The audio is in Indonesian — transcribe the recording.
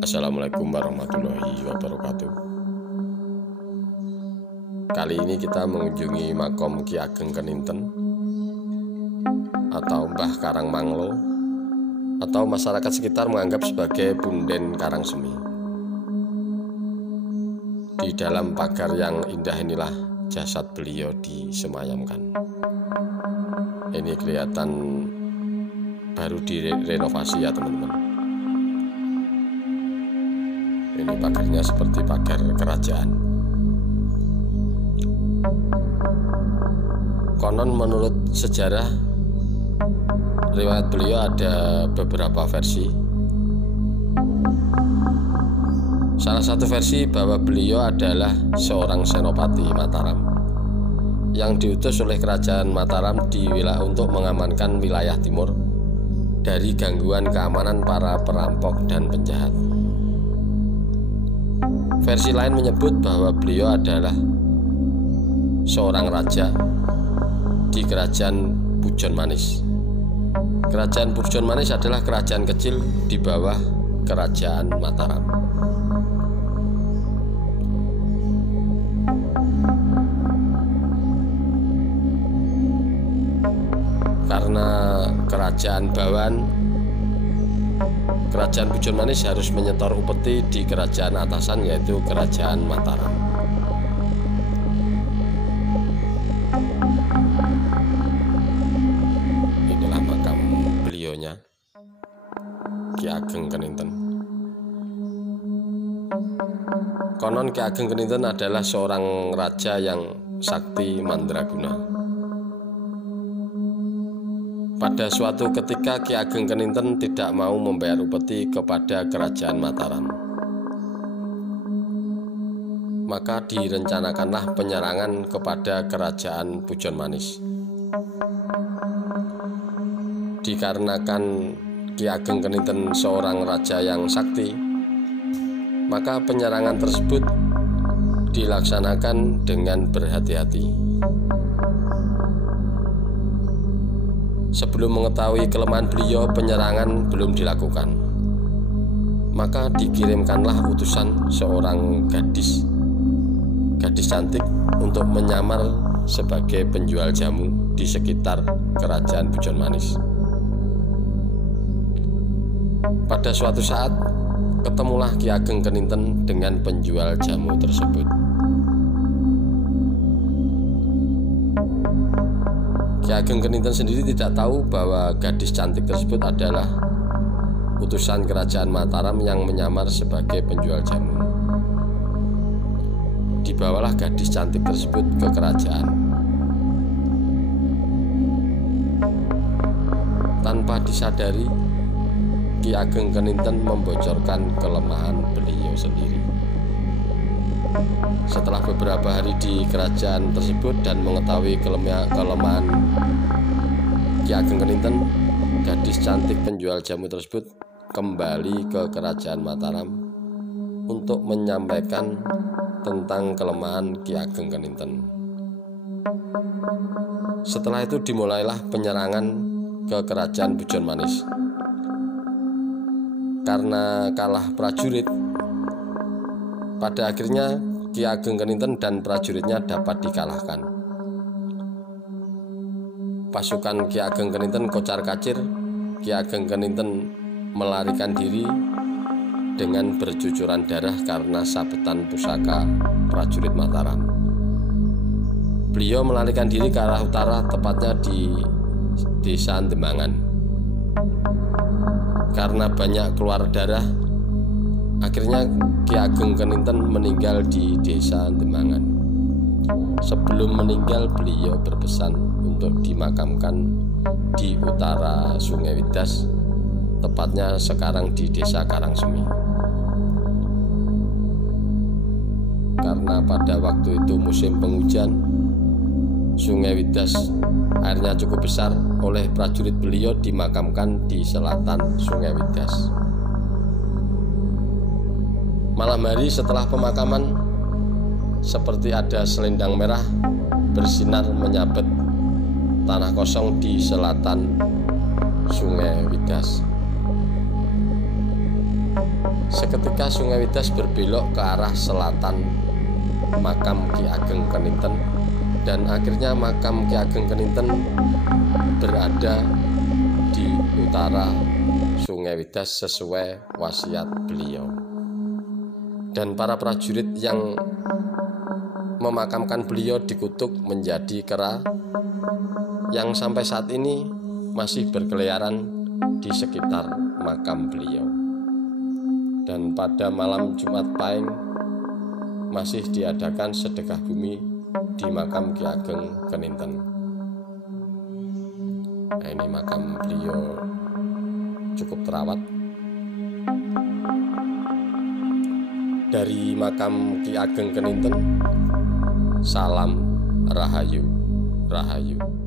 Assalamualaikum warahmatullahi wabarakatuh. Kali ini kita mengunjungi makom Ki Ageng Keninten atau Mbah Karangmanglo, atau masyarakat sekitar menganggap sebagai Punden Karangsemi. Di dalam pagar yang indah inilah jasad beliau disemayamkan. Ini kelihatan baru direnovasi ya teman-teman. Ini pagarnya seperti pagar kerajaan. Konon menurut sejarah riwayat beliau ada beberapa versi. Salah satu versi bahwa beliau adalah seorang senopati Mataram yang diutus oleh kerajaan Mataram untuk mengamankan wilayah timur dari gangguan keamanan para perampok dan penjahat. Versi lain menyebut bahwa beliau adalah seorang raja di kerajaan Pujon Manis. Kerajaan Pujon Manis adalah kerajaan kecil di bawah kerajaan Mataram. Karena kerajaan bawahan, kerajaan Pujon Manis harus menyetor upeti di kerajaan atasan, yaitu kerajaan Mataram. Inilah makam beliaunya, Ki Ageng Keninten. Konon Ki Ageng Keninten adalah seorang raja yang sakti mandraguna. Pada suatu ketika Ki Ageng Keninten tidak mau membayar upeti kepada kerajaan Mataram. Maka direncanakanlah penyerangan kepada kerajaan Pujon Manis. Dikarenakan Ki Ageng Keninten seorang raja yang sakti, maka penyerangan tersebut dilaksanakan dengan berhati-hati. Sebelum mengetahui kelemahan beliau, penyerangan belum dilakukan. Maka dikirimkanlah utusan seorang gadis cantik untuk menyamar sebagai penjual jamu di sekitar kerajaan Pujon Manis. Pada suatu saat, ketemulah Ki Ageng Keninten dengan penjual jamu tersebut. Ki Ageng Keninten sendiri tidak tahu bahwa gadis cantik tersebut adalah utusan kerajaan Mataram yang menyamar sebagai penjual jamu. Dibawalah gadis cantik tersebut ke kerajaan. Tanpa disadari, Ki Ageng Keninten membocorkan kelemahan beliau sendiri. Setelah beberapa hari di kerajaan tersebut dan mengetahui kelemahan Ki Ageng Keninten, gadis cantik penjual jamu tersebut kembali ke kerajaan Mataram untuk menyampaikan tentang kelemahan Ki Ageng Keninten. Setelah itu dimulailah penyerangan ke kerajaan Pujon Manis. Karena kalah prajurit, pada akhirnya Ki Ageng Keninten dan prajuritnya dapat dikalahkan. Pasukan Ki Ageng Keninten kocar-kacir. Ki Ageng Keninten melarikan diri dengan bercucuran darah karena sabetan pusaka prajurit Mataram. Beliau melarikan diri ke arah utara, tepatnya di desa Demangan. Karena banyak keluar darah, akhirnya Ki Ageng Keninten meninggal di desa Demangan. Sebelum meninggal, beliau berpesan untuk dimakamkan di utara Sungai Widas, tepatnya sekarang di desa Karangsemi. Karena pada waktu itu musim penghujan, Sungai Widas airnya cukup besar, oleh prajurit beliau dimakamkan di selatan Sungai Widas. Malam hari setelah pemakaman, seperti ada selendang merah bersinar menyabet tanah kosong di selatan Sungai Widas. Widas. Seketika Sungai Widas berbelok ke arah selatan makam Ki Ageng Keninten, dan akhirnya makam Ki Ageng Keninten berada di utara Sungai Widas sesuai wasiat beliau. Dan para prajurit yang memakamkan beliau dikutuk menjadi kera yang sampai saat ini masih berkeliaran di sekitar makam beliau. Dan pada malam Jumat Pahing masih diadakan sedekah bumi di makam Ki Ageng Keninten. Nah, ini makam beliau cukup terawat. Dari makam Ki Ageng Keninten, salam Rahayu, Rahayu.